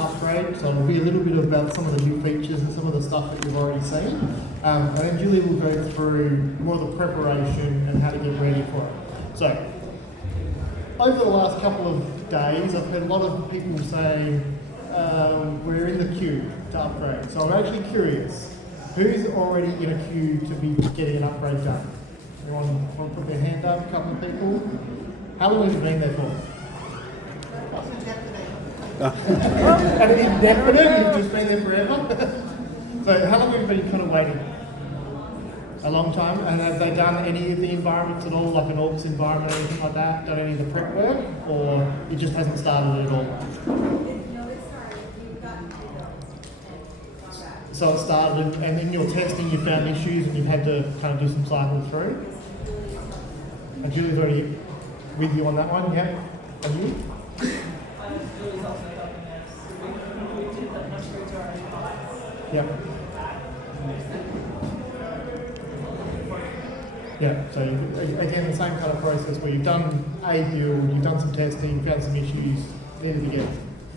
upgrade, so it'll be a little bit about some of the new features and some of the stuff that you've already seen. And then Julie will go through more of the preparation and how to get ready for it. So, over the last couple of days, I've heard a lot of people saying we're in the queue to upgrade. So I'm actually curious, who's already in a queue to be getting an upgrade done? Anyone want to put their hand up? A couple of people. How long have you been there for? And indefinite? You've just been there forever? So how long have you been kind of waiting? A long time. And have they done any of the environments at all, like an AUX environment or anything like that? Done any of the prep work? Or it just hasn't started at all? So it started, and in your testing you found issues and you've had to kind of do some cycle through? And Julie's already with you on that one, yeah? And you? Julie's also helping us. We did the upgrade to our bots. Yeah. Yeah, so again, the same kind of process where you've done a build, you've done some testing, found some issues, needed to get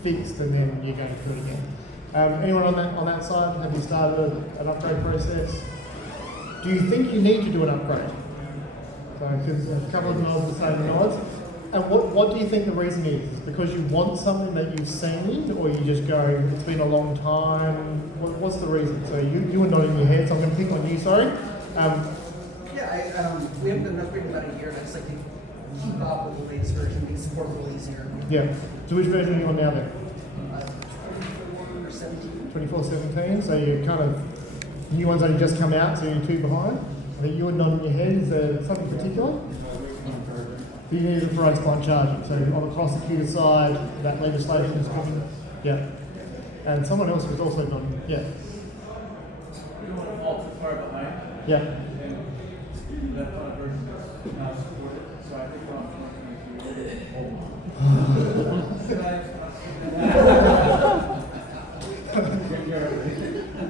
fixed, and then you're going through it again. Anyone on that side, have you started an upgrade process? Do you think you need to do an upgrade? So, because a couple of nods are saying nods. And what do you think the reason is? Because you want something that you've seen, or you just go, it's been a long time? What's the reason? So you were nodding your head, so I'm going to pick on you, sorry. We haven't done an upgrade in about a year, and I just like to keep up with the latest version, make support a little easier. Yeah. So which version are you on now then? 24/17. 24/17, so you're kind of, new ones only just come out, so you're 2 behind. I think you were nodding your head, is there something particular? You need it for response charging, so on the prosecutor side, that legislation is coming. Yeah. And someone else was also nodding, yeah. We don't want to fall too far behind. Yeah. And that version is now supported, so I think we're on 2022.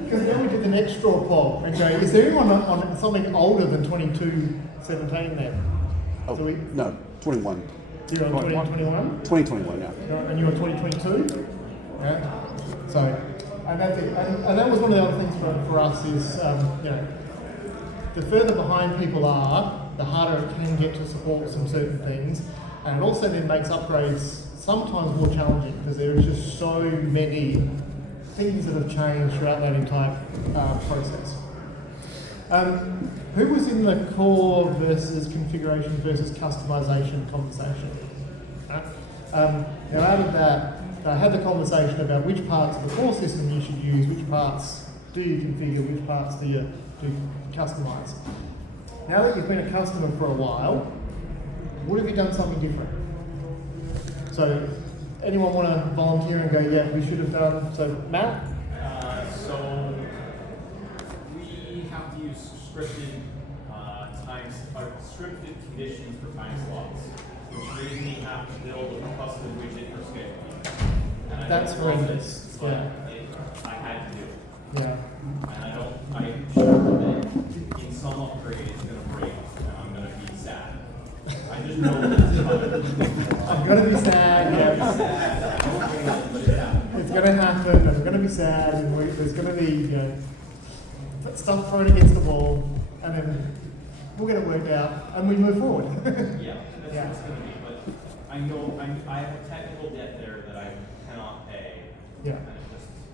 Because then we did the next straw poll and go, is there anyone on something older than 22/17 there? Oh, So no, 21. You're on 2021? 2021, yeah. And you're on 2022? Yeah. So, and that's it. And that was one of the other things for us is, the further behind people are, the harder it can get to support some certain things. And it also then makes upgrades sometimes more challenging because there is just so many things that have changed throughout that entire process. Who was in the core versus configuration versus customization conversation? Now out of that, I had the conversation about which parts of the core system you should use, which parts do you configure, which parts do you customize. Now that you've been a customer for a while, what have you done something different? So, anyone want to volunteer and go, yeah, we should have done, so Matt? So we have to use scripted scripted conditions for time slots, which means we have to build a custom widget for scheduling. That's horrendous. Yeah. I had to do it. Yeah. And I'm sure that in some upgrade it's going to break and I'm going to be sad. I just know that it's coming. I'm going to be sad, It's going to happen, I'm going to be sad, and there's going to be, stuff thrown against the wall, and then we'll get it worked out, and we move forward. Yeah, that's what it's going to be. But I know I have a technical debt there that I cannot pay. Yeah. And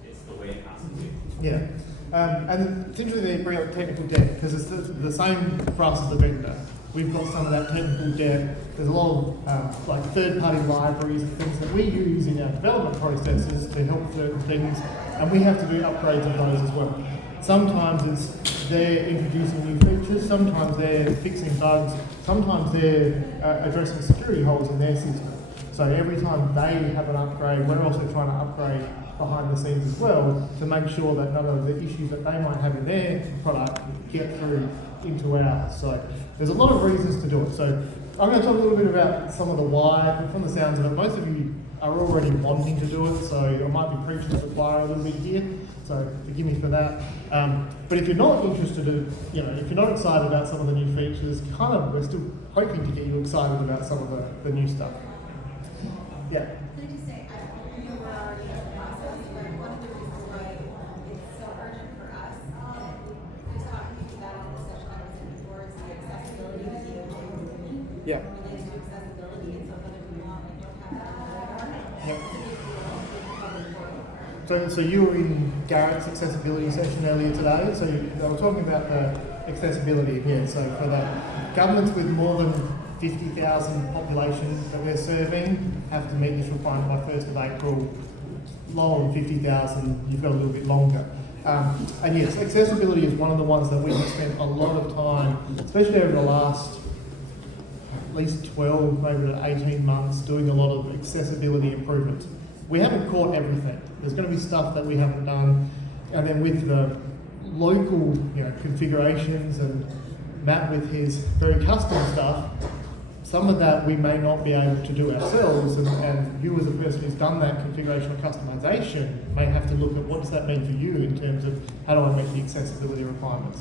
it's the way it has to be. Yeah. And it's interesting that you bring up technical debt, because it's the same for us as the vendor. We've got some of that technical debt. There's a lot of like third-party libraries and things that we use in our development processes to help certain things, and we have to do upgrades of those as well. Sometimes it's they're introducing new features, sometimes they're fixing bugs, sometimes they're addressing security holes in their system. So every time they have an upgrade, we're also trying to upgrade behind the scenes as well to make sure that none of the issues that they might have in their product get through into ours. So there's a lot of reasons to do it. So I'm going to talk a little bit about some of the why. And from the sounds of it, most of you are already wanting to do it, so I might be preaching to the choir a little bit here. So forgive me for that. But if you're not interested in, if you're not excited about some of the new features, we're still hoping to get you excited about some of the new stuff. Yeah. Can I just say, you were already in the process, So you were in Garrett's accessibility session earlier today, so they were talking about the accessibility here. So for the governments with more than 50,000 population that we're serving have to meet this requirement by 1st of April. Lower than 50,000, you've got a little bit longer. And yes, accessibility is one of the ones that we've spent a lot of time, especially over the last at least 12, maybe 18 months, doing a lot of accessibility improvements. We haven't caught everything. There's going to be stuff that we haven't done, and then with the local, configurations and Matt with his very custom stuff, some of that we may not be able to do ourselves, and you as a person who's done that configuration or customization may have to look at what does that mean for you in terms of how do I meet the accessibility requirements.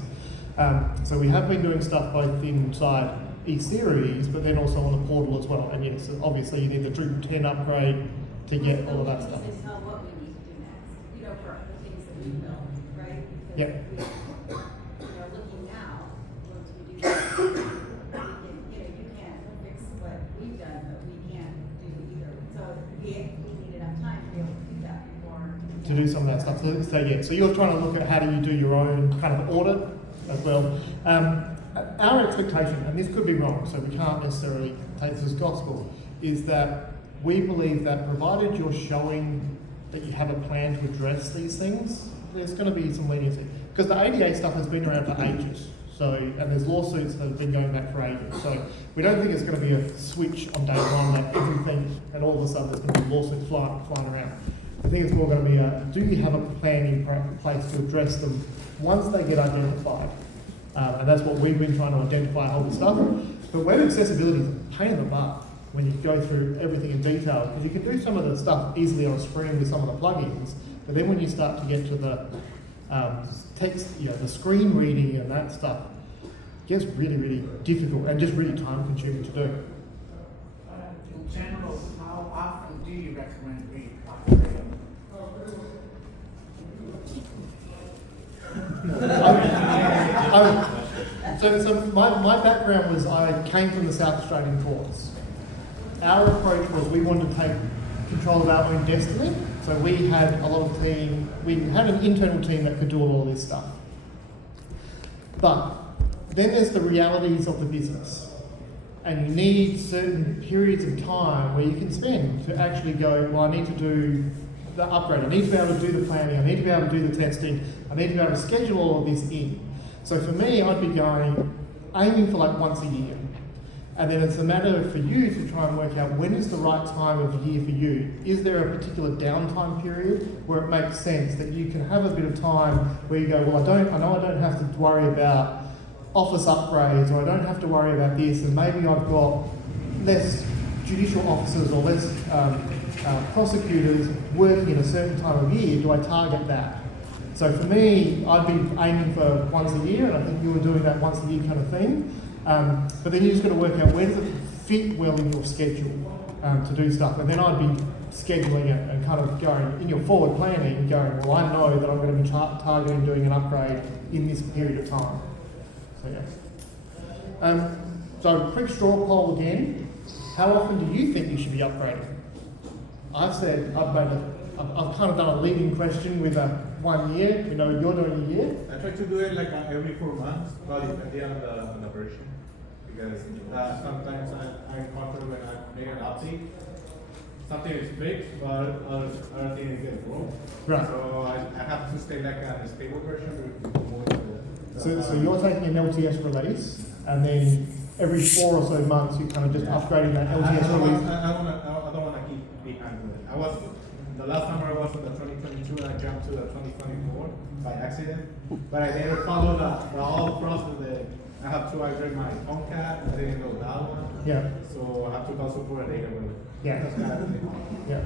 So we have been doing stuff both inside eSeries, but then also on the portal as well. And yes, obviously you need the Drupal 10 upgrade to get all of that stuff. This is not what we need to do next, for the things that we built, right? Because Yep. looking now, once we do that, you can't fix what we've done, but we can't do either. So we need enough time to be able to do that before. To do some of that stuff. So you're trying to look at how do you do your own kind of audit as well. Our expectation, and this could be wrong, so we can't necessarily take this as gospel, is that we believe that provided you're showing that you have a plan to address these things, there's going to be some leniency. Because the ADA stuff has been around for ages, and there's lawsuits that have been going back for ages. So we don't think it's going to be a switch on day one that everything, and all of a sudden there's going to be lawsuits flying around. I think it's more going to be do you have a plan in place to address them once they get identified? And that's what we've been trying to identify all the stuff. But web accessibility is a pain in the butt when you go through everything in detail, because you can do some of the stuff easily on screen with some of the plugins, but then when you start to get to the text, the screen reading and that stuff, it gets really, really difficult and just really time consuming to do. In general, how often do you recommend reading? So my background was I came from the South Australian courts. Our approach was we wanted to take control of our own destiny. So we had a lot of we had an internal team that could do all of this stuff. But then there's the realities of the business. And you need certain periods of time where you can spend to actually go, well, I need to do the upgrade, I need to be able to do the planning, I need to be able to do the testing, I need to be able to schedule all of this in. So for me, I'd be aiming for like once a year. And then it's a matter for you to try and work out when is the right time of year for you. Is there a particular downtime period where it makes sense that you can have a bit of time where you go, well, I know I don't have to worry about office upgrades, or I don't have to worry about this, and maybe I've got less judicial officers or less prosecutors working at a certain time of year. Do I target that? So for me, I'd be aiming for once a year, and I think you were doing that once a year kind of thing. But then you just got to work out where does it fit well in your schedule to do stuff. And then I'd be scheduling it and kind of going in your forward planning, going, well, I know that I'm going to be targeting doing an upgrade in this period of time. So yeah. So quick straw poll again. How often do you think you should be upgrading? I've said I've kind of done a leading question with a 1 year. You're doing a year. I try to do it like every 4 months, but depending on the version. Because sometimes I encounter when I make an update, something is fixed, but other things get wrong. Right. So I have to stay like a stable version. So you're taking an LTS release, and then every 4 or so months you're kind of just upgrading that LTS release. I don't want to keep behind with it. The last time I was in the 2022, and I jumped to the 2024 by accident, but I didn't follow the whole process. I have to upgrade my Tomcat. I didn't know that one. Yeah. So I have to call support a data with it. Yeah. That's kind of thing. Yeah.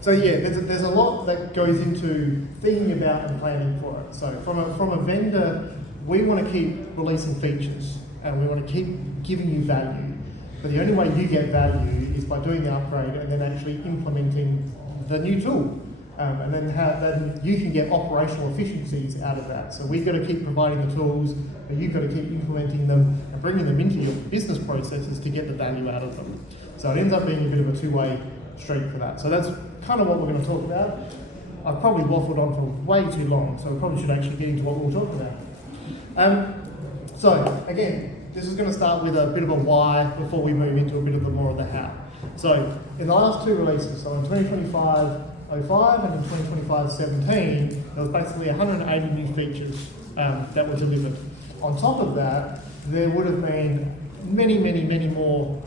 So yeah, there's a lot that goes into thinking about and planning for it. So from a vendor, we want to keep releasing features and we want to keep giving you value. But the only way you get value is by doing the upgrade and then actually implementing the new tool. And then you can get operational efficiencies out of that. So we've got to keep providing the tools, but you've got to keep implementing them and bringing them into your business processes to get the value out of them. So it ends up being a bit of a two-way street for that. So that's kind of what we're going to talk about. I've probably waffled on for way too long, so we probably should actually get into what we'll talk about. So again, this is going to start with a bit of a why before we move into a bit of the more of the how. So in the last two releases, so in 2025-05 and in 2025-17, there was basically 180 new features that were delivered. On top of that, there would have been many more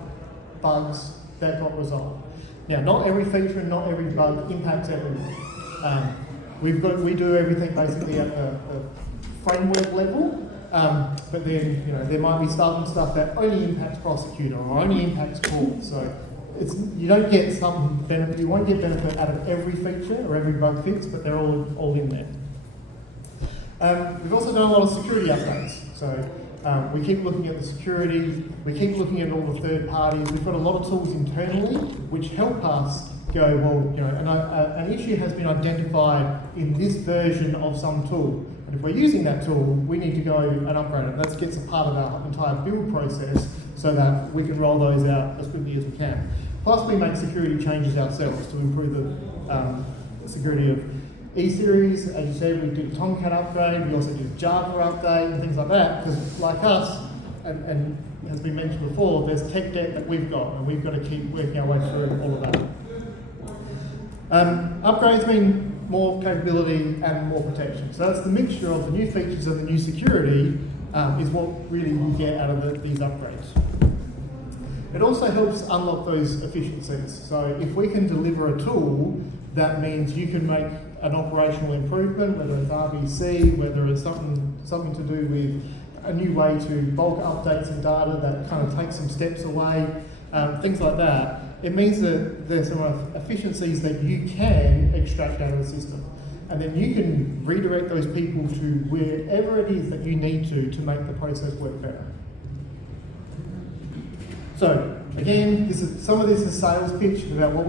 bugs that got resolved. Now, not every feature and not every bug impacts everyone. We do everything basically at the framework level, but then there might be stuff that only impacts prosecutor or only impacts court. So you don't get some benefit. You won't get benefit out of every feature or every bug fix, but they're all in there. We've also done a lot of security updates. So we keep looking at the security. We keep looking at all the third parties. We've got a lot of tools internally which help us go, well, an issue has been identified in this version of some tool. And if we're using that tool, we need to go and upgrade it. That gets a part of our entire build process so that we can roll those out as quickly as we can. Plus, we make security changes ourselves to improve the security of E-Series. As you said, we did Tomcat upgrade. We also did Java update and things like that. Because like us, and has been mentioned before, there's tech debt that we've got, and we've got to keep working our way through all of that. Upgrades mean more capability and more protection. So that's the mixture of the new features and the new security is what really you get out of these upgrades. It also helps unlock those efficiencies. So if we can deliver a tool, that means you can make an operational improvement, whether it's RBC, whether it's something to do with a new way to bulk update some data that kind of takes some steps away, things like that. It means that there's some efficiencies that you can extract out of the system. And then you can redirect those people to wherever it is that you need to make the process work better. So again, some of this is sales pitch about what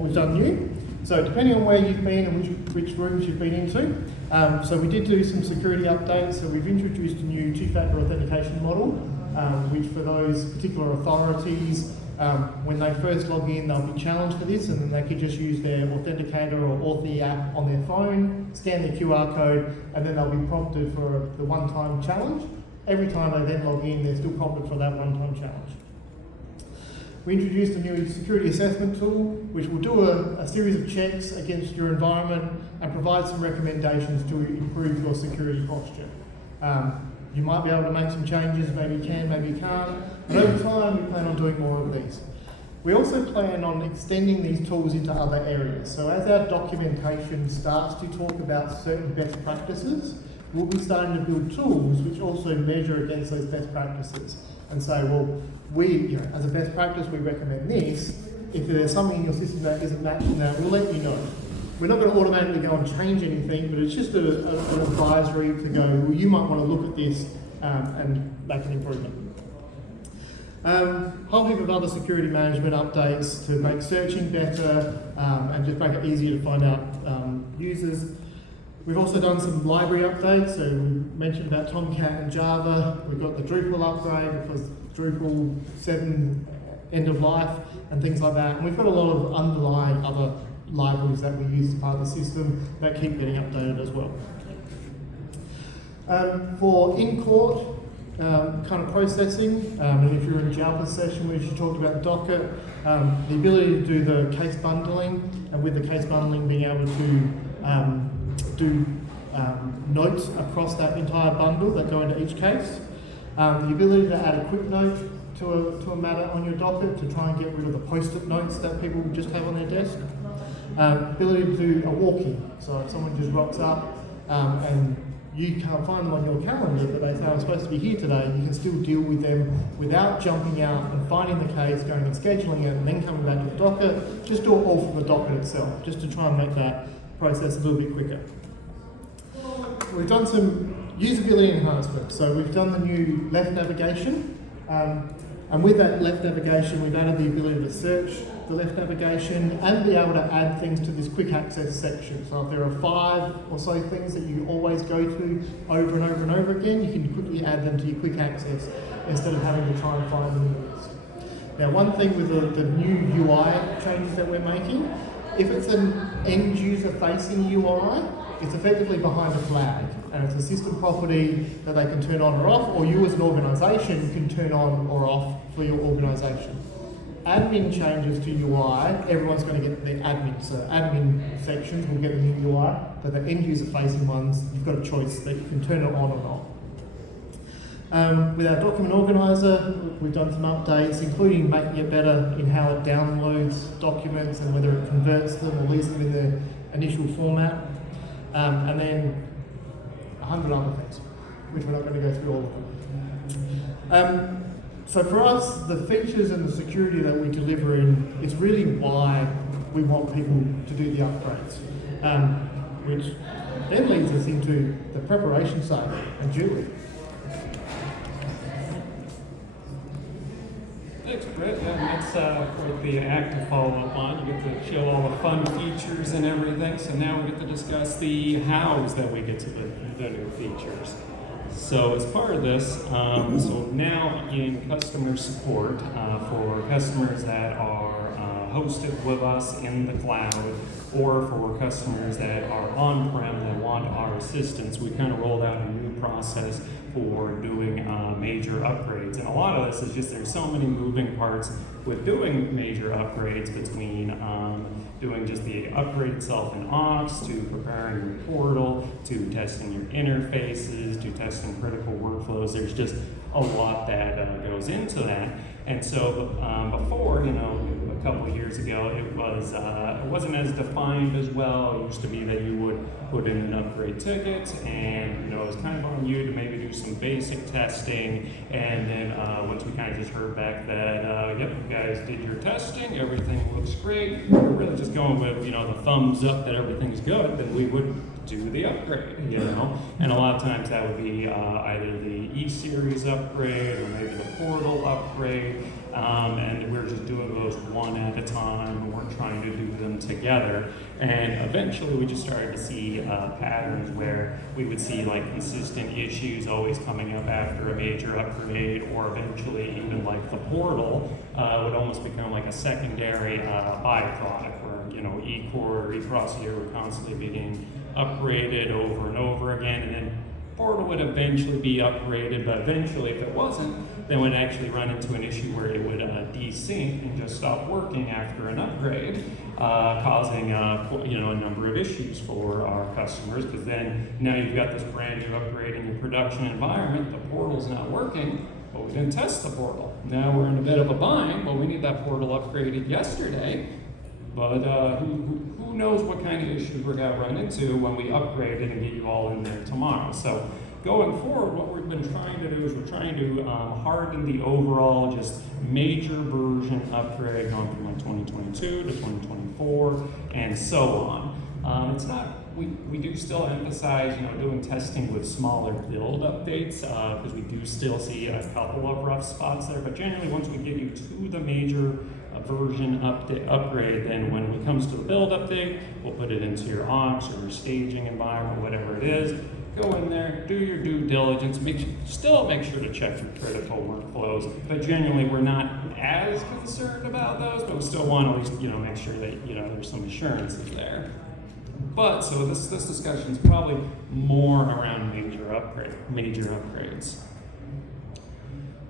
we've done new. So depending on where you've been and which rooms you've been into, so we did do some security updates. So we've introduced a new two-factor authentication model, which for those particular authorities, when they first log in, they'll be challenged for this, and then they could just use their authenticator or Authy app on their phone, scan the QR code, and then they'll be prompted for the one-time challenge. Every time they then log in, they're still prompted for that one-time challenge. We introduced a new security assessment tool, which will do a series of checks against your environment and provide some recommendations to improve your security posture. You might be able to make some changes, maybe you can, maybe you can't, and over time we plan on doing more of these. We also plan on extending these tools into other areas. So as our documentation starts to talk about certain best practices, we'll be starting to build tools which also measure against those best practices and say, well, as a best practice, we recommend this. If there's something in your system that isn't matching that, we'll let you know. We're not going to automatically go and change anything, but it's just an advisory to go, well, you might want to look at this and make an improvement. Whole heap of other security management updates to make searching better and just make it easier to find out users. We've also done some library updates, so we mentioned about Tomcat and Java. We've got the Drupal upgrade because Drupal 7 end of life and things like that. And we've got a lot of underlying other libraries that we use as part of the system that keep getting updated as well. For eCourt kind of processing, and if you're in Jalpa's session where she talked about Docker, the ability to do the case bundling, and with the case bundling being able to do notes across that entire bundle that go into each case. The ability to add a quick note to a matter on your docket to try and get rid of the post-it notes that people just have on their desk. Ability to do a walk-in, so if someone just rocks up and you can't find them on your calendar, but they say, I'm supposed to be here today, you can still deal with them without jumping out and finding the case, going and scheduling it, and then coming back to the docket. Just do it all from the docket itself, just to try and make that process a little bit quicker. We've done some usability enhancements. So we've done the new left navigation, and with that left navigation, we've added the ability to search the left navigation and be able to add things to this quick access section. So if there are 5 or so things that you always go to over and over again, you can quickly add them to your quick access instead of having to try and find them in the list. Now, one thing with the new UI changes that we're making, if it's an end user facing UI, it's effectively behind a flag, and it's a system property that they can turn on or off, or you as an organisation can turn on or off for your organisation. Admin changes to UI, everyone's going to get the admin, so admin sections will get the new UI, but the end user facing ones, you've got a choice that you can turn it on or not. With our document organiser, we've done some updates, including making it better in how it downloads documents and whether it converts them or leaves them in their initial format. And then 100 other things, which we're not going to go through all of them. So for us, the features and the security that we deliver in is really why we want people to do the upgrades, which then leads us into the preparation side. And Julie. Thanks, Brett. Yeah, that's quite the act to follow up on. You get to show all the fun features and everything. So now we get to discuss the hows that we get to the new features. So as part of this, so now in customer support for customers that are hosted with us in the cloud, or for customers that are on-prem that want our assistance, we kind of rolled out a new process for doing major upgrades. And a lot of this is just there's so many moving parts with doing major upgrades, between doing just the upgrade itself in Ops, to preparing your portal, to testing your interfaces, to testing critical workflows. There's just a lot that goes into that. And so before, a couple of years ago, it wasn't as defined as well. It used to be that you would put in an upgrade ticket, and it was kind of on you to maybe do some basic testing. And then once we kind of just heard back that, yep, you guys did your testing, everything looks great, we're really just going with the thumbs up that everything's good, then we would do the upgrade, And a lot of times that would be either the E-Series upgrade or maybe the portal upgrade. And we're just doing those one at a time. We weren't trying to do them together. And eventually we just started to see patterns where we would see like consistent issues always coming up after a major upgrade, or eventually even like the portal would almost become like a secondary byproduct where, eCourt or eProcedure were constantly being upgraded over and over again, and then portal would eventually be upgraded, but eventually if it wasn't, then we'd actually run into an issue where it would desync and just stop working after an upgrade, causing a number of issues for our customers, because then now you've got this brand new upgrade in your production environment, the portal's not working, but we didn't test the portal. Now we're in a bit of a bind, well, we need that portal upgraded yesterday, but who knows what kind of issues we're going to run into when we upgrade it and get you all in there tomorrow. So going forward, what we've been trying to do is we're trying to harden the overall just major version upgrade going from like 2022 to 2024 and so on. It's not, we do still emphasize, doing testing with smaller build updates, because we do still see a couple of rough spots there, but generally once we get you to the major version upgrade, then when it comes to the build update, we'll put it into your Ops or your staging environment, whatever it is. Go in there, do your due diligence, still make sure to check your critical workflows, but genuinely we're not as concerned about those, but we still want to at least, make sure that, there's some assurances there. But, so this discussion is probably more around major upgrades.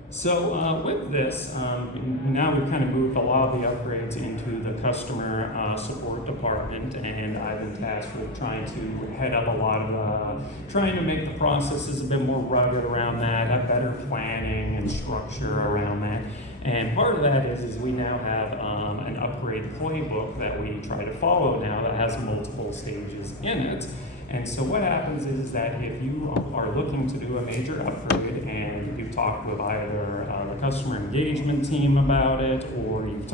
So with this, now we've kind of moved a lot of the upgrades into the customer support department, and I've been tasked with trying to head up a lot of trying to make the processes a bit more rugged around that, have better planning and structure around that. And part of that is we now have an upgrade playbook that we try to follow now that has multiple stages in it. And so what happens is that if you are looking to do a major upgrade and you've talked with either the customer engagement team about it, or you've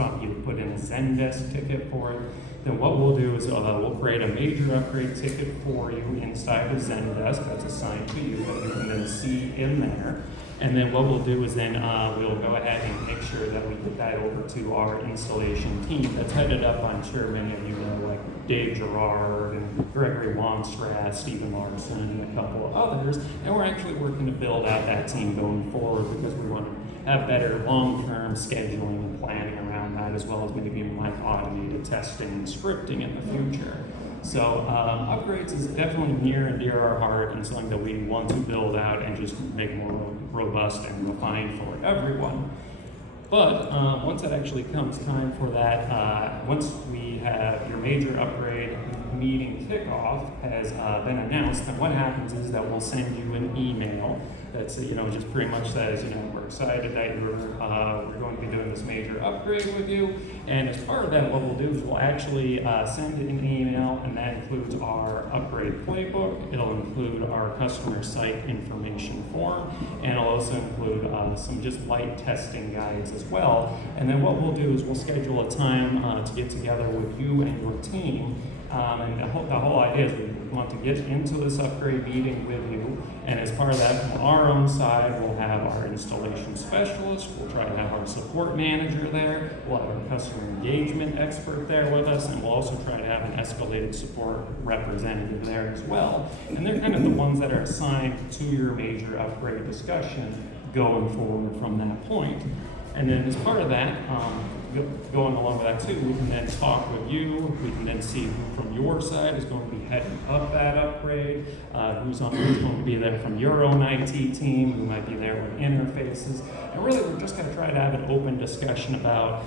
put in a Zendesk ticket for it, then what we'll do is we'll create a major upgrade ticket for you inside of Zendesk that's assigned to you that you can then see in there. And then what we'll do is then we'll go ahead and make sure that we get that over to our installation team that's headed up, I'm sure many of you know, like Dave Gerard and Gregory Monstrat, Stephen Larson, and a couple of others. And we're actually working to build out that team going forward because we want to have better long-term scheduling and planning around that, as well as maybe like automated testing and scripting in the future. So upgrades is definitely near and dear our heart, and something that we want to build out and just make more robust and refined for everyone. But once it actually comes time for that, once we have your major upgrade meeting kickoff has been announced, then what happens is that we'll send you an email that's, just pretty much says, we're excited that we're going to be doing this major upgrade with you. And as part of that, what we'll do is we'll actually send an email, and that includes our upgrade playbook. It'll include our customer site information form, and it'll also include some just light testing guides as well. And then what we'll do is we'll schedule a time to get together with you and your team. And the whole idea is we want to get into this upgrade meeting with you, and as part of that, from our own side, we'll have our installation specialist, we'll try to have our support manager there, we'll have our customer engagement expert there with us, and we'll also try to have an escalated support representative there as well. And they're kind of the ones that are assigned to your major upgrade discussion going forward from that point. And then as part of that, going along with that too, we can then talk with you, we can then see who from your side is going to be heading up that upgrade, who's going to be there from your own IT team, who might be there with interfaces. And really we're just going to try to have an open discussion about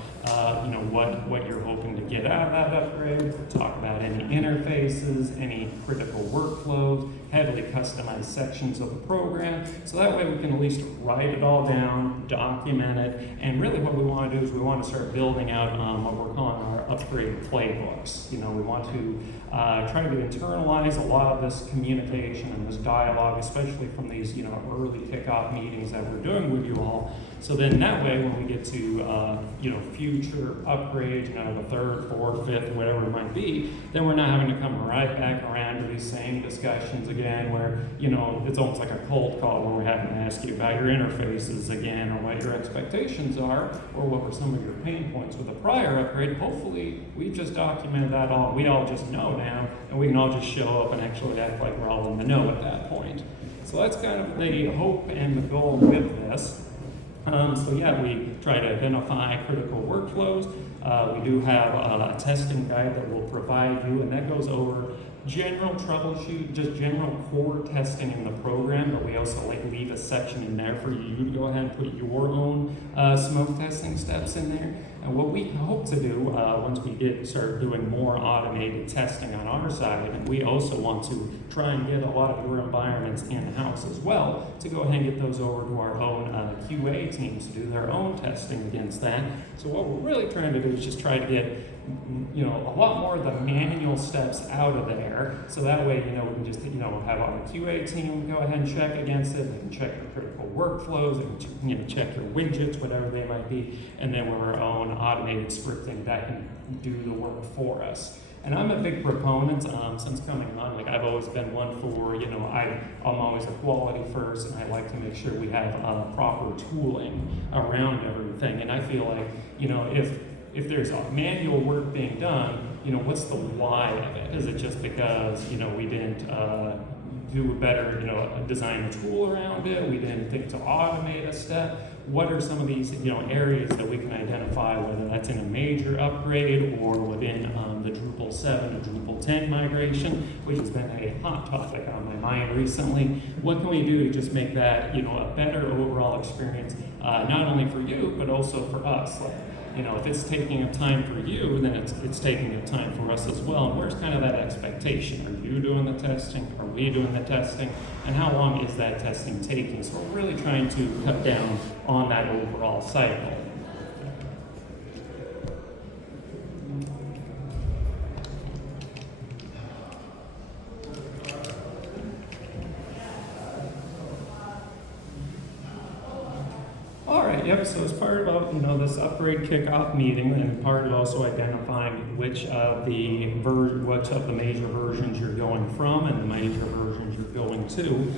what you're hoping to get out of that upgrade, talk about any interfaces, any critical workflows, heavily customized sections of the program, so that way we can at least write it all down, document it, and really what we want to do is we want to start building out what we're calling our upgrade playbooks. We want to try to internalize a lot of this communication and this dialogue, especially from these early kickoff meetings that we're doing with you all. So then that way, when we get to future upgrades, the third, fourth, fifth, whatever it might be, then we're not having to come right back around to these same discussions again, where it's almost like a cold call where we're having to ask you about your interfaces again, or what your expectations are, or what were some of your pain points with the prior upgrade. Hopefully, we've just documented that all. We all just know now, and we can all just show up and actually act like we're all in the know at that point. So that's kind of the hope and the goal with this. We try to identify critical workflows. We do have a testing guide that we'll provide you, and that goes over general troubleshoot, just general core testing in the program, but we also leave a section in there for you to go ahead and put your own smoke testing steps in there. And what we hope to do once we start doing more automated testing on our side, and we also want to try and get a lot of your environments in-house as well, to go ahead and get those over to our own QA teams to do their own testing against that. So what we're really trying to do is just try to get a lot more of the manual steps out of there, so that way, we can just, have our QA team go ahead and check against it. They can check your critical workflows, they can, check your widgets, whatever they might be, and then we're our own automated scripting that can do the work for us. And I'm a big proponent, since coming on, I've always been one for, I'm always a quality first, and I like to make sure we have proper tooling around everything. And I feel like, if there's a manual work being done, what's the why of it? Is it just because, we didn't do a better, design a tool around it? We didn't think to automate a step? What are some of these, areas that we can identify, whether that's in a major upgrade or within the Drupal 7 to Drupal 10 migration, which has been a hot topic on my mind recently. What can we do to just make that, a better overall experience, not only for you, but also for us? If it's taking up time for you, then it's taking up time for us as well. And where's kind of that expectation? Are you doing the testing? Are we doing the testing? And how long is that testing taking? So we're really trying to cut down on that overall cycle. Yep, so as part of this upgrade kickoff meeting, and part of also identifying which of the major versions you're going from and the major versions you're going to,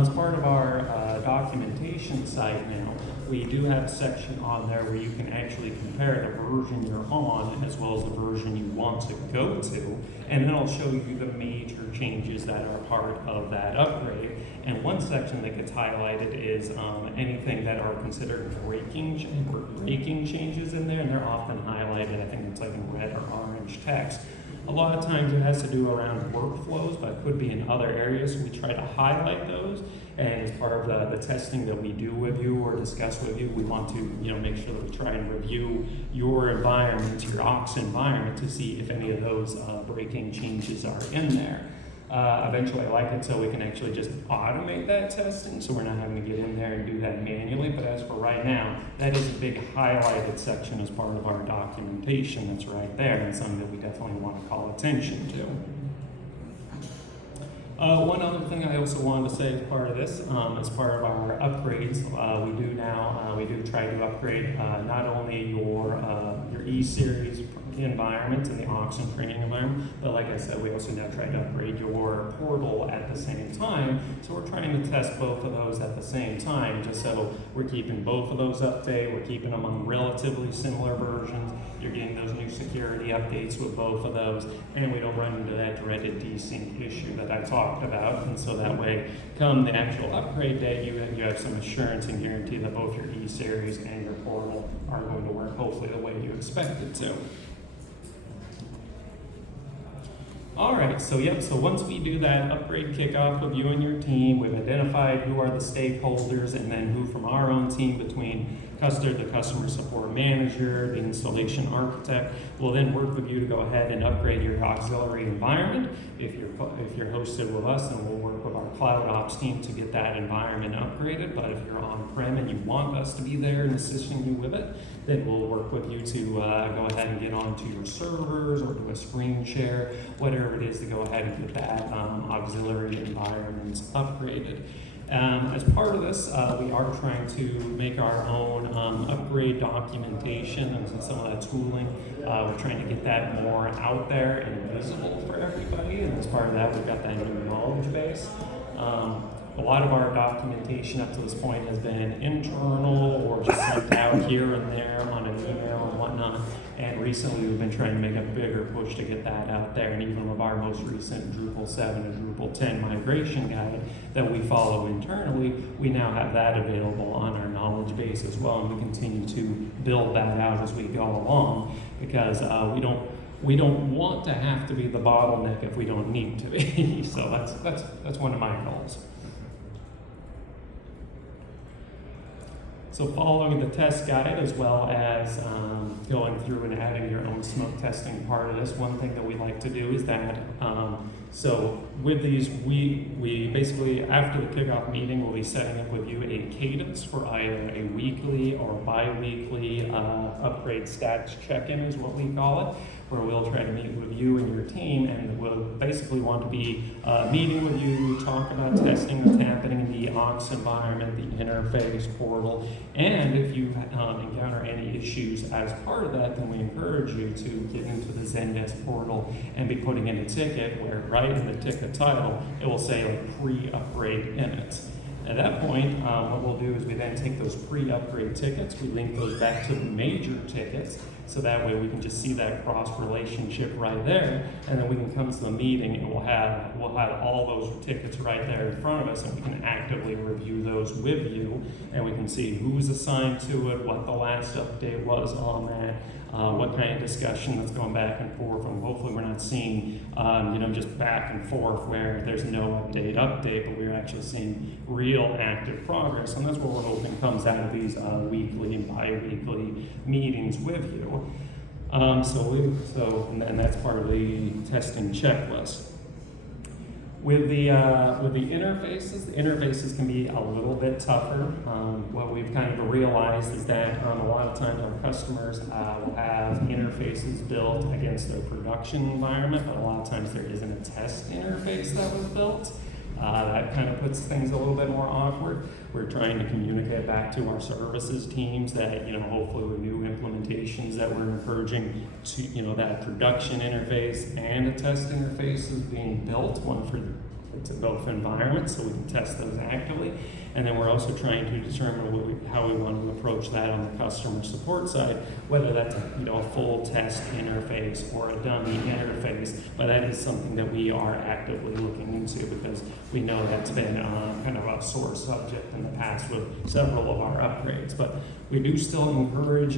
as part of our documentation site now, we do have a section on there where you can actually compare the version you're on as well as the version you want to go to, and then I'll show you the major changes that are part of that upgrade. And one section that gets highlighted is anything that are considered breaking changes in there, and they're often highlighted. I think it's like in red or orange text. A lot of times it has to do around workflows, but it could be in other areas. So we try to highlight those, and as part of the testing that we do with you or discuss with you, we want to make sure that we try and review your environment, your Ox environment, to see if any of those breaking changes are in there. Eventually, I like it so we can actually just automate that testing, so we're not having to get in there and do that manually. But as for right now, that is a big highlighted section as part of our documentation that's right there, and something that we definitely want to call attention to. One other thing I also wanted to say as part of this, as part of our upgrades, we do try to upgrade not only your E-Series environment and the Oxen training environment, but like I said, we also now try to upgrade your portal at the same time. So we're trying to test both of those at the same time, just so we're keeping both of those updated. We're keeping them on relatively similar versions. You're getting those new security updates with both of those, and we don't run into that dreaded desync issue that I talked about. And so that way, come the actual upgrade day, you have some assurance and guarantee that both your E-Series and your portal are going to work hopefully the way you expect it to. All right, so once we do that upgrade kickoff with you and your team, we've identified who are the stakeholders, and then who from our own team, between the customer support manager, the installation architect, will then work with you to go ahead and upgrade your auxiliary environment. If you're hosted with us, then we'll work with our cloud ops team to get that environment upgraded. But if you're on-prem and you want us to be there and assisting you with it, then we'll work with you to go ahead and get onto your servers or do a screen share, whatever it is, to go ahead and get that auxiliary environment upgraded. As part of this, we are trying to make our own upgrade documentation and some of that tooling. We're trying to get that more out there and visible for everybody. And as part of that, we've got that new knowledge base. A lot of our documentation up to this point has been internal or just sent out here and there on an email and whatnot. And recently we've been trying to make a bigger push to get that out there. And even with our most recent Drupal 7 and Drupal 10 migration guide that we follow internally, we now have that available on our knowledge base as well. And we continue to build that out as we go along, because we don't want to have to be the bottleneck if we don't need to be. So that's one of my goals. So following the test guide, as well as going through and adding your own smoke testing part of this, one thing that we like to do is that, so with these, we basically, after the kickoff meeting, we'll be setting up with you a cadence for either a weekly or bi-weekly upgrade stats check-in is what we call it, where we'll try to meet with you and your team, and we'll basically want to be meeting with you, talk about testing that's happening in the Ox environment, the interface, portal, and if you encounter any issues as part of that, then we encourage you to get into the Zendesk portal and be putting in a ticket where right in the ticket title, it will say like pre-upgrade in it. At that point, what we'll do is we then take those pre-upgrade tickets, we link those back to the major tickets, so that way we can just see that cross relationship right there, and then we can come to the meeting and we'll have all those tickets right there in front of us, and we can actively review those with you, and we can see who's assigned to it, what the last update was on that, what kind of discussion that's going back and forth, and hopefully we're not seeing just back and forth where there's no update, but we're actually seeing real active progress, and that's what we're hoping comes out of these weekly and bi-weekly meetings with you. And that's part of the testing checklist. With the interfaces can be a little bit tougher. What we've kind of realized is that a lot of times our customers will have interfaces built against their production environment, but a lot of times there isn't a test interface that was built. That kind of puts things a little bit more awkward. We're trying to communicate back to our services teams that, hopefully with new implementations that we're encouraging to, that production interface and a test interface is being built, one for to both environments, so we can test those actively. And then we're also trying to determine how we want to approach that on the customer support side, whether that's a full test interface or a dummy interface. But that is something that we are actively looking into because we know that's been kind of a sore subject in the past with several of our upgrades. But we do still encourage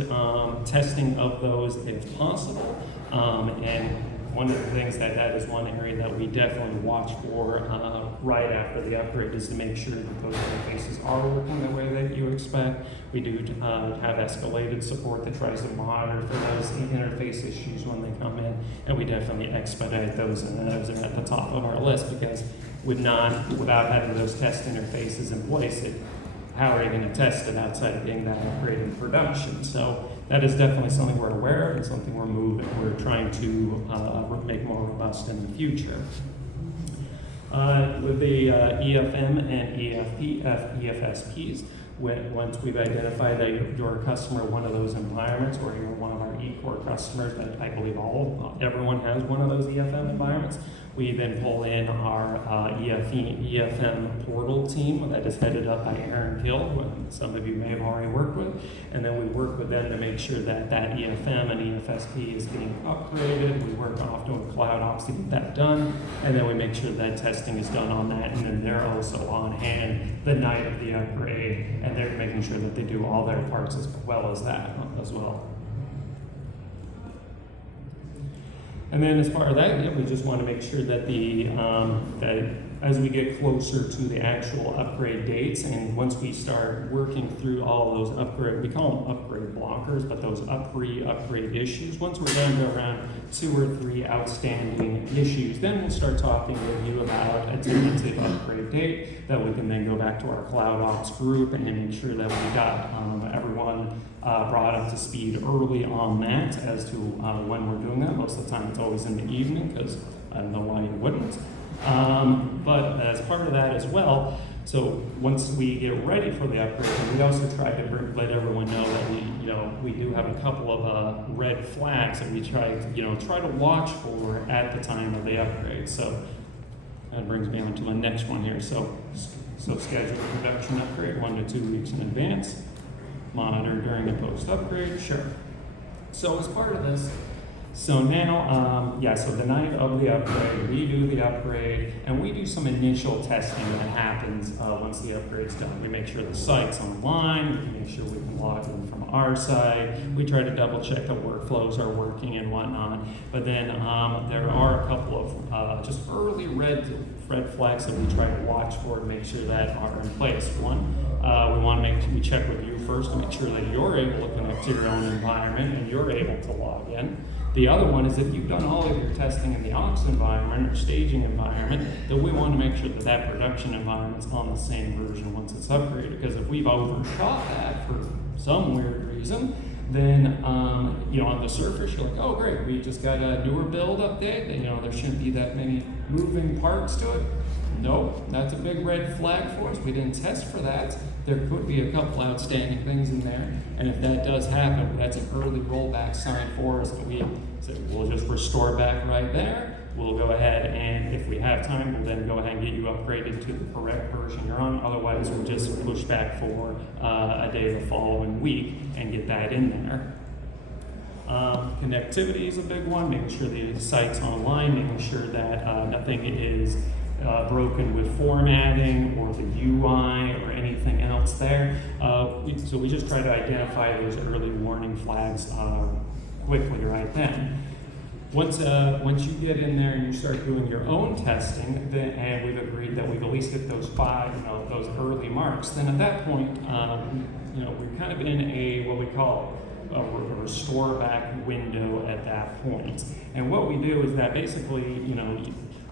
testing of those if possible. And one of the things that is one area that we definitely watch for right after the upgrade is to make sure that those interfaces are working the way that you expect. We do have escalated support that tries to monitor for those interface issues when they come in, and we definitely expedite those, and those are at the top of our list because without having those test interfaces in place, how are you going to test it outside of getting that upgrade in production? So that is definitely something we're aware of and something we're trying to make more robust in the future. With the EFM and EFSPs, once we've identified that you're a customer in one of those environments, or you're one of our eCourt customers, that I believe everyone has one of those EFM environments, we then pull in our EFM portal team that is headed up by Aaron Gill, who some of you may have already worked with, and then we work with them to make sure that EFM and EFSP is being upgraded. We work often with Cloud Ops to get that done, and then we make sure that testing is done on that, and then they're also on hand the night of the upgrade, and they're making sure that they do all their parts as well as that as well. And then as part of that, we just want to make sure that that as we get closer to the actual upgrade dates, and once we start working through all those we call them upgrade blockers, but those upgrade issues, once we're down to around 2 or 3 outstanding issues, then we'll start talking with you about a tentative upgrade date that we can then go back to our Cloud Ops group and make sure that we got everyone brought up to speed early on that as to when we're doing that. Most of the time it's always in the evening because I don't know why you wouldn't. But as part of that as well, so once we get ready for the upgrade, we also try to let everyone know that we do have a couple of red flags that we try to watch for at the time of the upgrade. So that brings me on to the next one here. So schedule a production upgrade 1 to 2 weeks in advance. Monitor during the post-upgrade, sure. So as part of this, so now, so the night of the upgrade, we do the upgrade, and we do some initial testing that happens once the upgrade's done. We make sure the site's online, we make sure we can log in from our side, we try to double check the workflows are working and whatnot, but then there are a couple of just early red flags that we try to watch for to make sure that are in place. One, we check with you first to make sure that you're able to connect to your own environment and you're able to log in. The other one is if you've done all of your testing in the aux environment or staging environment, then we want to make sure that production environment's on the same version once it's upgraded. Because if we've overshot that for some weird reason, then on the surface you're like, oh great, we just got a newer build update. There shouldn't be that many moving parts to it. Nope, that's a big red flag for us. We didn't test for that. There could be a couple outstanding things in there, and if that does happen, that's an early rollback sign for us that we'll just restore back right there. We'll go ahead and if we have time, we'll then go ahead and get you upgraded to the correct version you're on. Otherwise, we'll just push back for a day the following week and get that in there. Connectivity is a big one, making sure the site's online, making sure that nothing is broken with formatting or the UI or anything else there. So we just try to identify those early warning flags quickly right then. Once you get in there and you start doing your own testing, and we've agreed that we've at least hit those those early marks, then at that point, we're kind of in what we call a restore back window at that point. And what we do is that basically,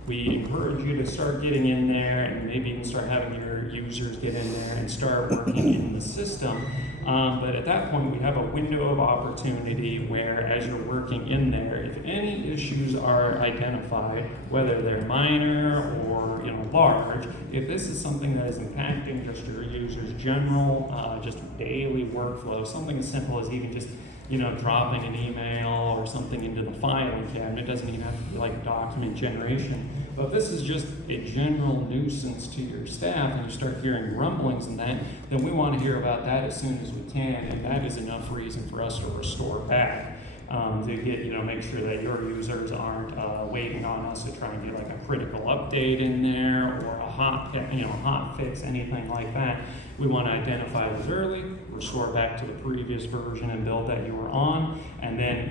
we encourage you to start getting in there and maybe even start having your users get in there and start working in the system. But at that point, we have a window of opportunity where as you're working in there, if any issues are identified, whether they're minor or large, if this is something that is impacting just your users' general, just daily workflow, something as simple as even just dropping an email or something into the filing cabinet. It doesn't even have to be like document generation. But if this is just a general nuisance to your staff and you start hearing rumblings and that, then we want to hear about that as soon as we can, and that is enough reason for us to restore back. To get, make sure that your users aren't waiting on us to try and do like a critical update in there or a hot fix, anything like that. We want to identify those early, restore back to the previous version and build that you were on, and then,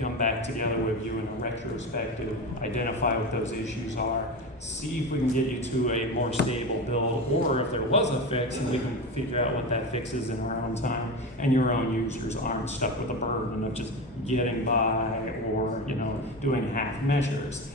come back together with you in a retrospective, identify what those issues are, see if we can get you to a more stable build, or if there was a fix, and we can figure out what that fix is in our own time, and your own users aren't stuck with a burden of just getting by or, doing half measures.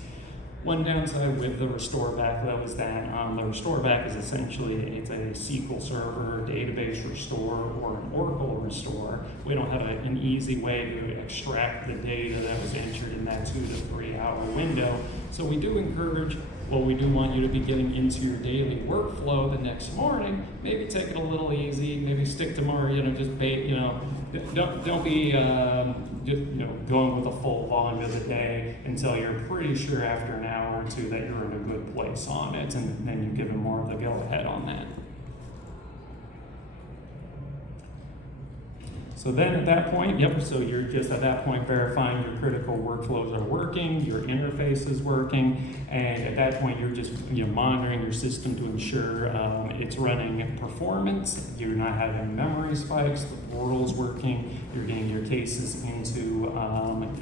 One downside with the restore back though is that the restore back is essentially it's a SQL Server database restore or an Oracle restore. We don't have an easy way to extract the data that was entered in that 2 to 3 hour window. So we do encourage, we do want you to be getting into your daily workflow the next morning. Maybe take it a little easy. Maybe stick to more, just bait, don't be going with a full volume of the day until you're pretty sure after an hour or two that you're in a good place on it, and then you give them more of the go ahead on that. So then at that point, so you're just at that point verifying your critical workflows are working, your interface is working, and at that point you're just monitoring your system to ensure it's running performance, you're not having memory spikes, the portal's working, you're getting your cases into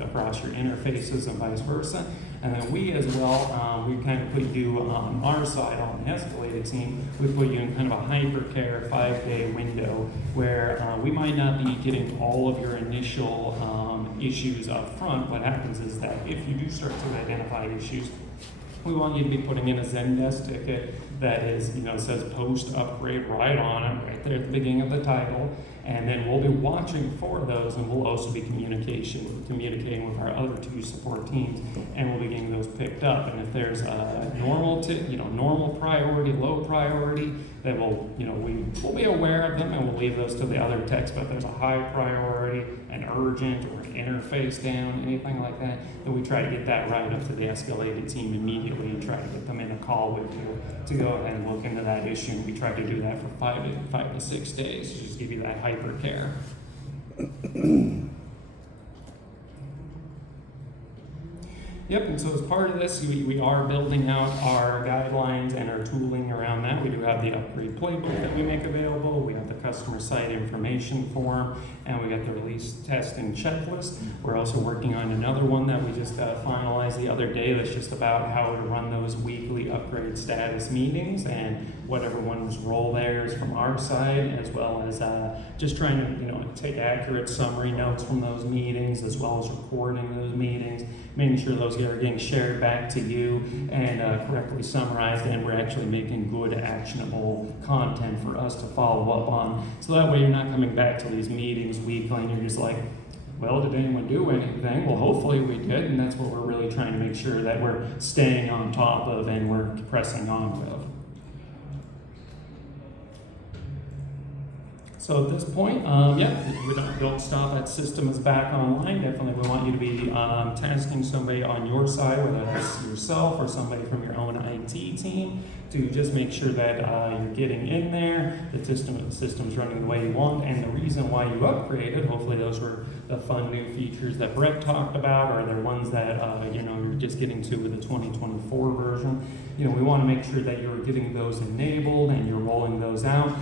across your interfaces and vice versa. And then we as well, we kind of put you on our side, on the escalated team, we put you in kind of a hypercare 5-day window where we might not be getting all of your initial issues up front. What happens is that if you do start to identify issues, we want you to be putting in a Zendesk ticket that is, says post upgrade right on it, right there at the beginning of the title. And then we'll be watching for those, and we'll also be communicating with our other 2 support teams, and we'll be getting those picked up. And if there's a normal priority, low priority, then we'll be aware of them, and we'll leave those to the other techs. But if there's a high priority, an urgent, or an interface down, anything like that, then we try to get that right up to the escalated team immediately and try to get them in a call with you to go ahead and look into that issue. And we try to do that for 5 to 6 days to just give you that hypercare. Yep, and so as part of this, we are building out our guidelines and our tooling around that. We do have the upgrade playbook that we make available. We have the customer site information form, and we got the release testing checklist. We're also working on another one that we just finalized the other day that's just about how to run those weekly upgrade status meetings and what everyone's role there is from our side, as well as just trying to take accurate summary notes from those meetings, as well as recording those meetings, making sure those are getting shared back to you and correctly summarized, and we're actually making good, actionable content for us to follow up on. So that way you're not coming back to these meetings weekly and you're just like, well, did anyone do anything? Well, hopefully we did, and that's what we're really trying to make sure that we're staying on top of and we're pressing on with. So at this point, we don't stop at system is back online. Definitely we want you to be tasking somebody on your side, whether that's yourself or somebody from your own IT team, to just make sure that you're getting in there, the system's running the way you want, and the reason why you upgraded, hopefully those were the fun new features that Brett talked about, or they're ones that you're just getting to with the 2024 version. We want to make sure that you're getting those enabled and you're rolling those out.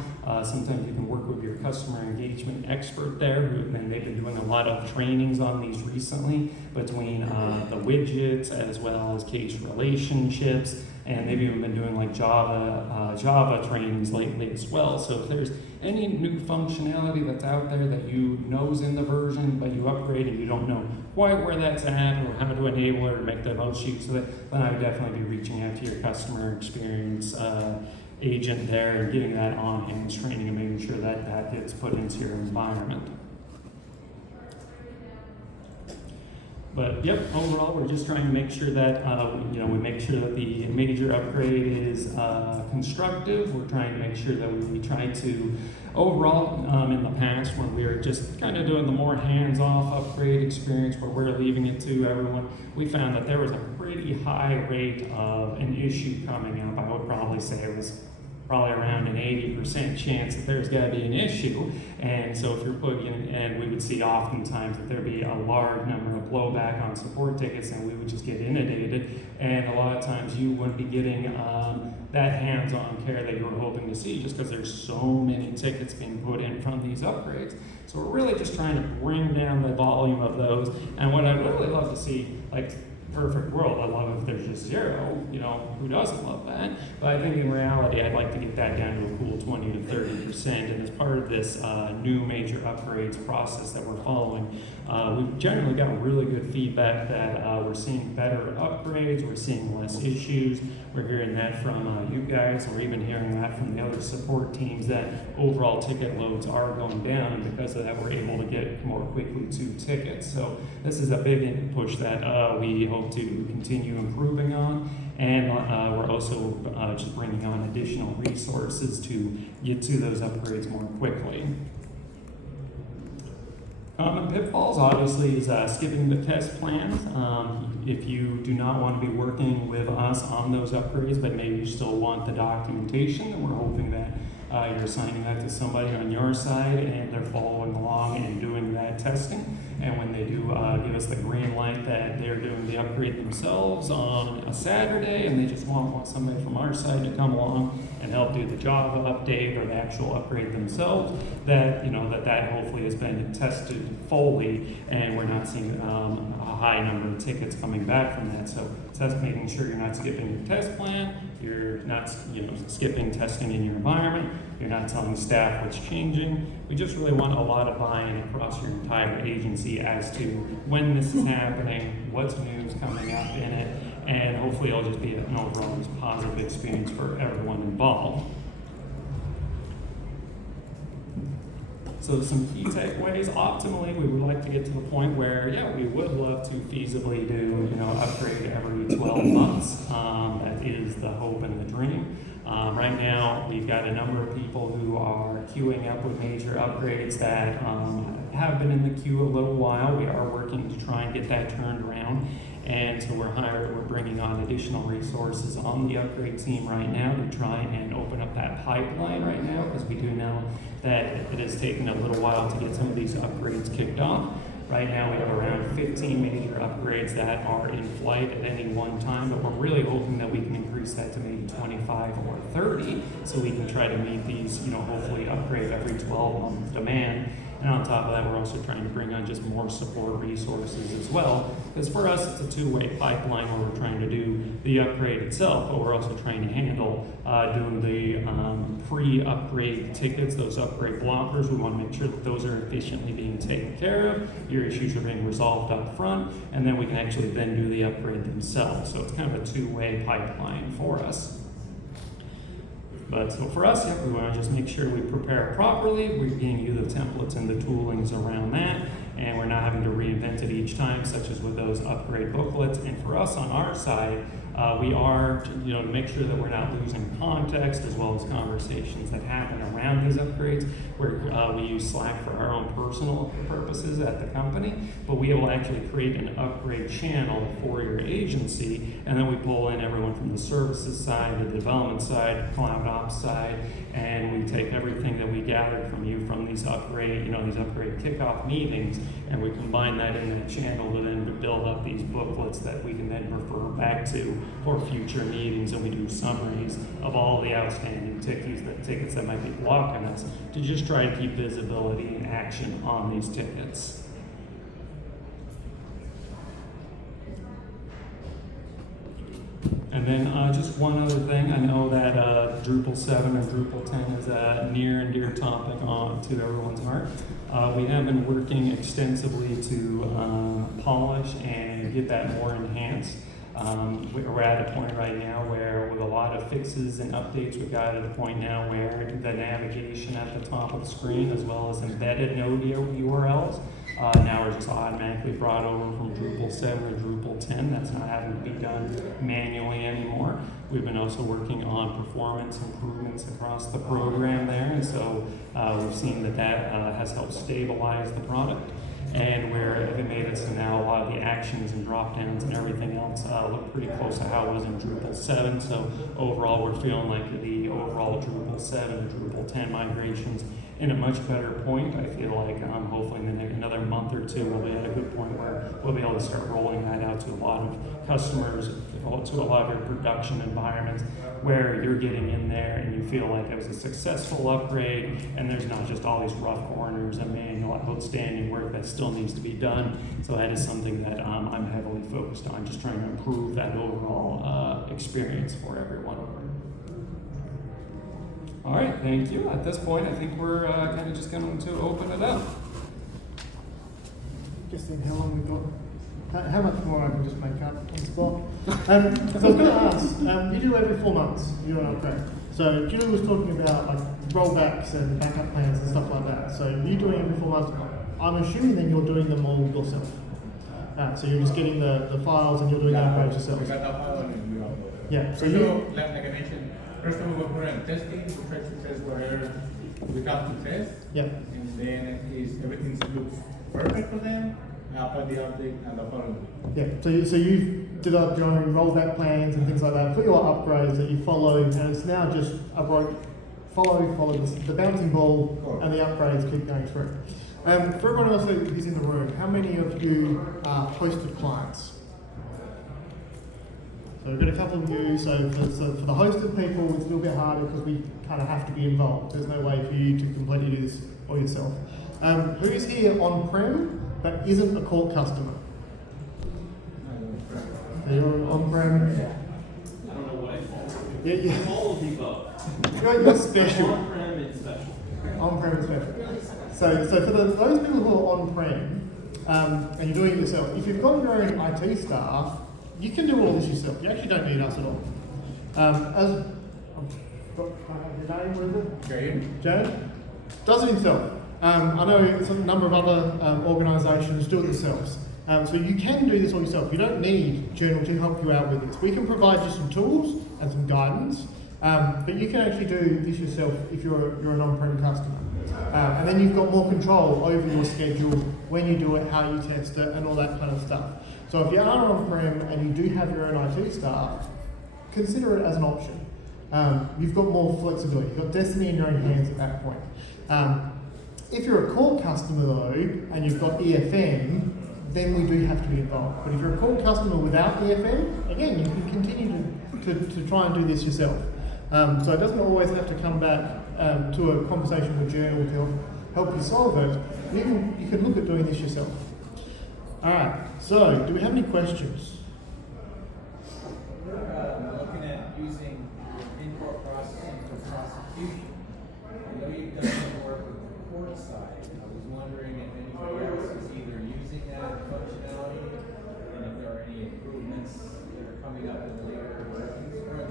Sometimes you can work with your customer engagement expert there, and they've been doing a lot of trainings on these recently between the widgets as well as case relationships, and maybe even been doing like Java trainings lately as well. So if there's any new functionality that's out there that you know's in the version, but you upgrade and you don't know quite where that's at or how to enable it or make the most use of it, then I would definitely be reaching out to your customer experience agent there and getting that on-hands training and making sure that that gets put into your environment. But yep, overall, we're just trying to make sure that, we make sure that the major upgrade is constructive. We're trying to make sure that we try to, overall, in the past, when we were just kind of doing the more hands-off upgrade experience where we're leaving it to everyone, we found that there was a pretty high rate of an issue coming up. I would probably say it was probably around an 80% chance that there's got to be an issue. And so if you're putting in, and we would see oftentimes that there'd be a large number of blowback on support tickets and we would just get inundated. And a lot of times you wouldn't be getting that hands-on care that you were hoping to see just because there's so many tickets being put in from these upgrades. So we're really just trying to bring down the volume of those. And what I'd really love to see, like, perfect world, I love if there's just zero, who doesn't love that? But I think in reality, I'd like to get that down to a cool 20 to 30%. And as part of this new major upgrades process that we're following, we've generally got really good feedback that we're seeing better upgrades, we're seeing less issues. We're hearing that from you guys, we're even hearing that from the other support teams that overall ticket loads are going down, and because of that, we're able to get more quickly to tickets. So this is a big push that we hope to continue improving on, and we're also just bringing on additional resources to get to those upgrades more quickly. Common pitfalls, obviously, is skipping the test plans. If you do not want to be working with us on those upgrades, but maybe you still want the documentation, then we're hoping that you're assigning that to somebody on your side and they're following along and doing that testing. And when they do give us the green light that they're doing the upgrade themselves on a Saturday and they just want somebody from our side to come along and help do the Java update or the actual upgrade themselves, that that hopefully has been tested fully and we're not seeing a high number of tickets coming back from that. So test making sure you're not skipping your test plan, you're not skipping testing in your environment, you're not telling staff what's changing. We just really want a lot of buy-in across your entire agency as to when this is happening, what's news coming up in it, and hopefully it'll just be an overall positive experience for everyone involved. So some key takeaways. Optimally, we would like to get to the point where, we would love to feasibly do, upgrade every 12 months. That is the hope and the dream. Right now, we've got a number of people who are queuing up with major upgrades that have been in the queue a little while. We are working to try and get that turned around. And so we're bringing on additional resources on the upgrade team right now to try and open up that pipeline right now, because we do know that it has taken a little while to get some of these upgrades kicked off. Right now we have around 15 major upgrades that are in flight at any one time, but we're really hoping that we can increase that to maybe 25 or 30 so we can try to meet these, hopefully upgrade every 12-month demand. And on top of that, we're also trying to bring on just more support resources as well. Because for us, it's a two-way pipeline where we're trying to do the upgrade itself, but we're also trying to handle doing the pre-upgrade tickets, those upgrade blockers. We want to make sure that those are efficiently being taken care of, your issues are being resolved up front, and then we can actually then do the upgrade themselves. So it's kind of a two-way pipeline for us. But so for us, we want to just make sure we prepare properly. We're giving you the templates and the toolings around that, and we're not having to reinvent it each time, such as with those upgrade booklets. And for us on our side, we are, to make sure that we're not losing context as well as conversations that happen around these upgrades, where we use Slack for our own personal purposes at the company, but we will actually create an upgrade channel for your agency, and then we pull in everyone from the services side, the development side, cloud ops side, and we take everything that we gathered from you from these upgrade kickoff meetings, and we combine that in that channel to then build up these booklets that we can then refer back to for future meetings, and we do summaries of all the outstanding tickets that might be blocking us to just try to keep visibility and action on these tickets. And then just one other thing, I know that Drupal 7 and Drupal 10 is a near and dear topic to everyone's heart. We have been working extensively to polish and get that more enhanced. We're at a point right now where with a lot of fixes and updates, we've got at a point now where the navigation at the top of the screen as well as embedded node URLs now are just automatically brought over from Drupal 7 to Drupal 10. That's not having to be done manually anymore. We've been also working on performance improvements across the program there, and so we've seen that has helped stabilize the product. And where it made it so now a lot of the actions and drop downs and everything else look pretty close to how it was in Drupal 7. So overall, we're feeling like the overall Drupal 7 to Drupal 10 migrations in a much better point. I feel like hopefully in the next another month or two, we'll be at a good point where we'll be able to start rolling that out to a lot of customers, to a lot of your production environments, where you're getting in there and you feel like it was a successful upgrade, and there's not just all these rough corners and manual outstanding work that still needs to be done. So that is something that I'm heavily focused on, just trying to improve that overall experience for everyone. All right, thank you. At this point, I think we're kind of just going to open it up. Just think how long we've got. How much more I can just make up on the spot. So I was going to ask, you do every 4 months, you do an upgrade. So Julie was talking about like rollbacks and backup plans and stuff like that. So you're doing every 4 months. I'm assuming then you're doing them all yourself. So you're just getting the files and you're doing the upgrades yourself. We got the file and we upload it. Yeah. So like I mentioned, first time we go for testing, we try to test whatever we have to test. Yeah. And then everything looks perfect for them. After the update and the following. Yeah, so you've developed your own rollback plans and things like that for your upgrades that you follow, and it's now just follow the bouncing ball, and the upgrades keep going through. For everyone else who's in the room, how many of you are hosted clients? So we've got a couple of you. So for the hosted people, it's a little bit harder because we kind of have to be involved. There's no way for you to completely do this all yourself. Who's here on-prem but isn't a eCourt customer? So you're on-prem? I don't know what I fall to. Yeah. All of the above. You're special. On-prem and special. On-prem and special. So for those people who are on-prem and you're doing it yourself, if you've got your own IT staff, you can do all this yourself. You actually don't need us at all. I have your name, what is it? Jane does it himself. I know a number of other organisations do it themselves. So you can do this all yourself. You don't need Journal to help you out with this. We can provide you some tools and some guidance, but you can actually do this yourself if you're an on-prem customer. And then you've got more control over your schedule, when you do it, how you test it, and all that kind of stuff. So if you are on-prem and you do have your own IT staff, consider it as an option. You've got more flexibility. You've got destiny in your own hands at that point. If you're a eCourt customer though, and you've got EFM, then we do have to be involved. But if you're a eCourt customer without EFM, again, you can continue to try and do this yourself. So it doesn't always have to come back to a conversation with Journal to help you solve it. You can look at doing this yourself. All right, so do we have any questions? We're looking at using eCourt processing for prosecution. I know you've done some work with the court side. I was wondering if anybody else is either using that functionality and if there are any improvements that are coming up in the later versions. We're in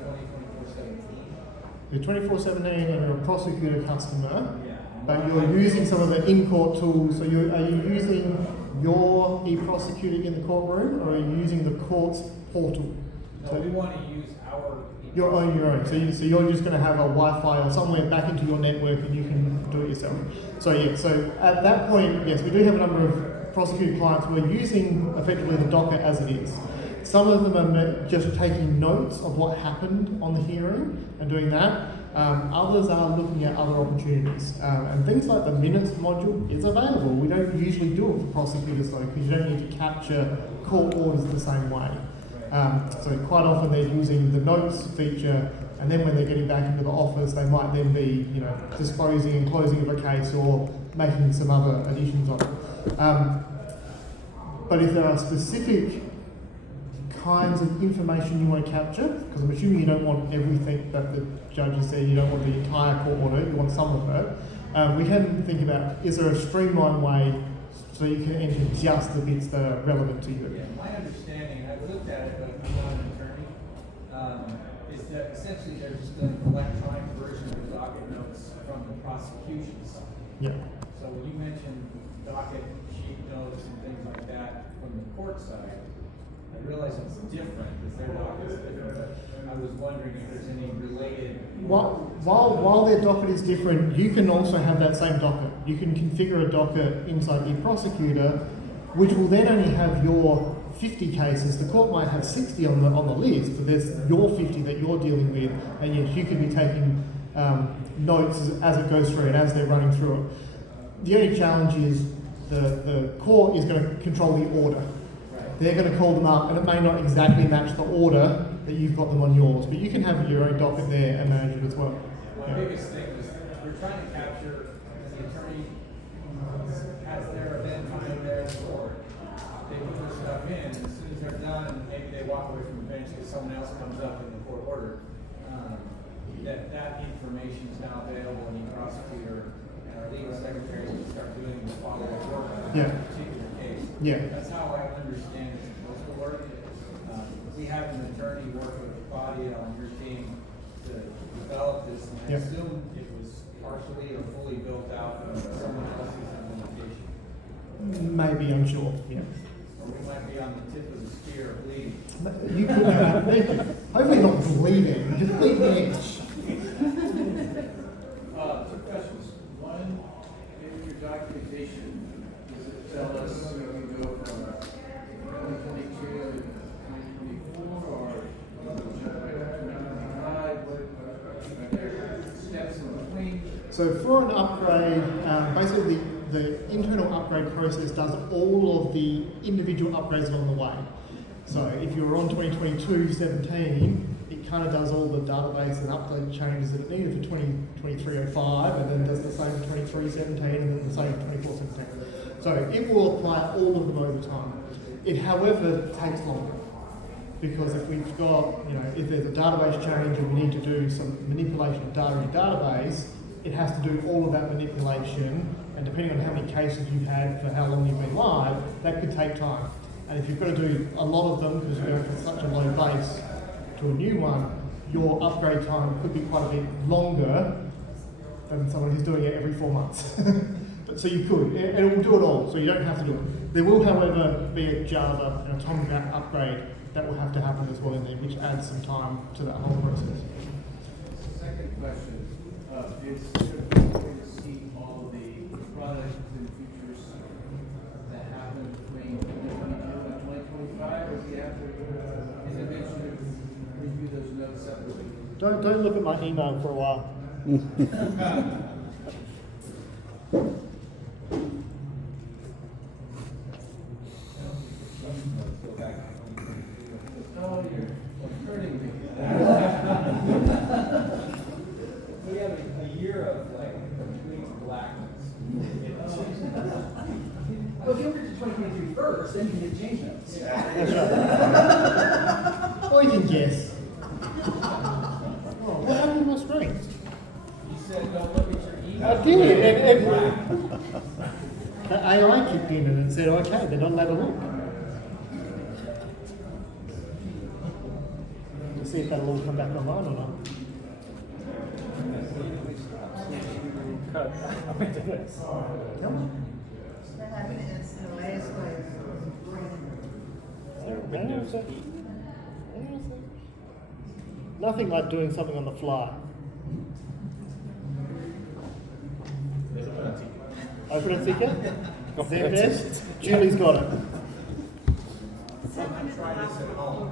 2024-17. You're 24/17 and you're a prosecutor customer, Yeah. but you're using some of the in-court tools. So are you using your e-prosecutor in the courtroom, or are you using the court's portal? No, So we want to use our your own. So you're just going to have a Wi-Fi or somewhere back into your network, and you can do it yourself. So yeah. So at that point, yes, we do have a number of prosecutor clients who are using effectively the Docker as it is. Some of them are just taking notes of what happened on the hearing and doing that. Others are looking at other opportunities. And things like the minutes module is available. We don't usually do it for prosecutors though, because you don't need to capture court orders the same way. So quite often they're using the notes feature, and then when they're getting back into the office, they might then be, disposing and closing of a case or making some other additions on it. But if there are specific kinds of information you want to capture, because I'm assuming you don't want everything that the judge has said, you don't want the entire court order, you want some of it, we can think about, is there a streamlined way so you can enter just the bits that are relevant to you? Yeah, my understanding, I've looked at it, but I'm not an attorney, is that essentially there's just an electronic version of the docket notes from the prosecution side. Yeah. So when you mentioned docket, sheet notes and things like that from the court side, I realize it's different because their docket's different, but I was wondering if there's any related. While their docket is different, you can also have that same docket. You can configure a docket inside eProsecutor, which will then only have your 50 cases. The court might have 60 on the list, but there's your 50 that you're dealing with, and yes, you can be taking notes as it goes through and as they're running through it. The only challenge is the court is going to control the order. They're going to call them up, and it may not exactly match the order that you've got them on yours, but you can have your own docket there and manage it as well. My biggest thing is we're trying to capture the attorney has their event time there in court. They put their stuff in, and as soon as they're done, maybe they walk away from the bench because someone else comes up in the court order. That information is now available in the prosecutor, and our legal secretaries can start doing the follow-up work on Yeah. that particular case. Yeah. That's how I understand it's supposed to work. We have an attorney work with Claudia on your team to develop this, and I Yeah. assume it was partially or fully built out of someone else's implementation. Maybe, I'm sure. Yeah. Or we might be on the tip of the spear of bleeding. You could hopefully not bleeding, just bleed the edge. Two questions. One, in your documentation, does it tell us we go from 2022 to 2024 or 2025? What steps in between? So for an upgrade, basically the internal upgrade process does all of the individual upgrades along the way. So if you're on 2022-17, it kind of does all the database and update changes that it needed for 2023-05, and then does the same for 23-17, and then the same for 24-17. So it will apply all of them over time. It, however, takes longer. Because if we've got, if there's a database change and we need to do some manipulation of data in your database, it has to do all of that manipulation, and depending on how many cases you've had for how long you've been live, that could take time. And if you've got to do a lot of them because you're going from such a low base to a new one, your upgrade time could be quite a bit longer than someone who's doing it every 4 months. But so you could, and it will do it all, so you don't have to do it. There will, however, be a Java and Atomic upgrade that will have to happen as well in there, which adds some time to that whole process. Second question, is there a way to see all of the products and features that happen between 2022 and 2025, or do you have to individually review those notes separately? Don't look at my email for a while. Oh, you're hurting me. We have a year of complete blackness. Well, if you look at 2023 first, then you can get change notes. That's right. Or you can guess. Oh, what happened to my screen? You said don't look at your email. I did. The AI kicked in and it said, okay, they're not allowed to look. Let's see if that'll all come back online or not. Tell me. That happened in the last wave. Nothing like doing something on the fly. Open a ticket. There it is. Julie's got it. Someone Try this at home.